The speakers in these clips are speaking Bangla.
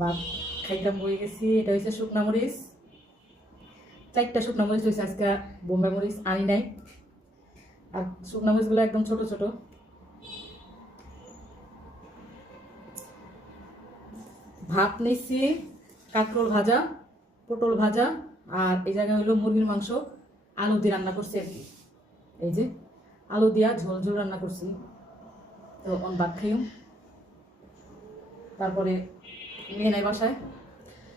ভাত খাইতাম বয়ে গেছি। এটা হচ্ছে শুকনা মরিচ, 4টা শুকনা মরিচ হয়েছে আজকে, বোম্বাই মরিচ আনি নাই। আর শুকনা মরিচগুলো একদম ছোট ছোট। ভাত নিচ্ছি, কাঁকরোল ভাজা, পটল ভাজা, আর এই জায়গায় হলো মুরগির মাংস আলু দিয়ে রান্না করছি আর কি। এই যে আলু দিয়া ঝোল ঝোল রান্না করছি। তো ভাত খাইও। তারপরে মেয়ে নাই বাসায়,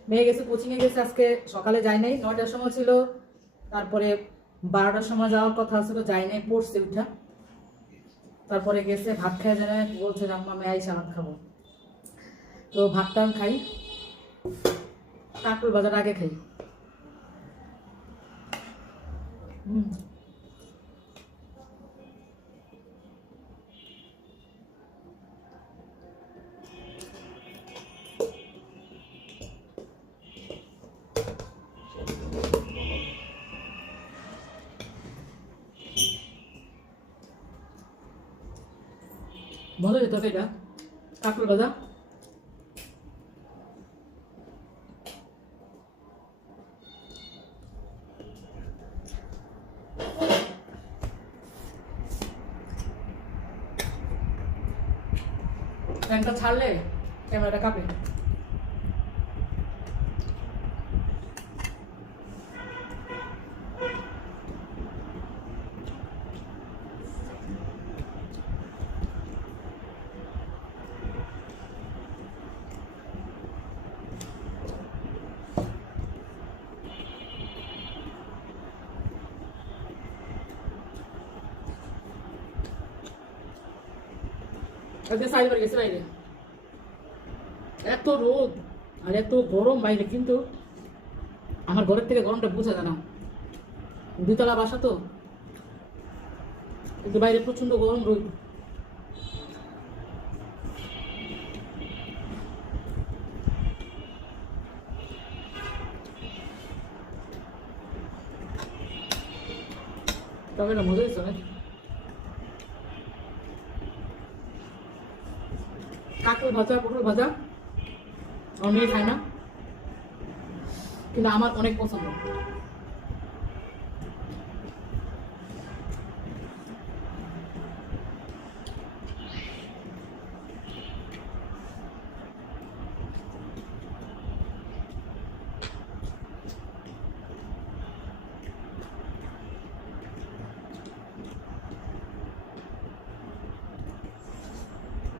মেয়ে গেছে কোচিংয়ে গেছে আজকে, সকালে যায় নাই, 9টার সময় ছিল। তারপরে 12টার সময় যাওয়ার কথা ছিল, যায় নাই, পড়ছে উঠা। তারপরে গেছে ভাত খাই যায়, বলছে আম্মা আমি আইসা ভাত খাবো। তো ভাতটা আমি খাই, কাঁকরোল ভাজার আগে খাই। ভালো যেত এটা কাঁকরোল ভাজা। ফ্যানটা ছাড়লে ক্যামেরাটা কাঁপে। আজকে সাইবার গেছে বাইরে, এত রোদ আর এত গরম বাইরে, কিন্তু আমার ঘরের থেকে গরমটা বোঝা যায় না। 2তলা বাসা তো, কিন্তু বাইরে প্রচন্ড গরম রোদ। তবে না মজা হয়েছে অনেক। কাঁকরোল ভাজা, পটল ভাজা অনেক খায় না, কিন্তু আমার অনেক পছন্দ।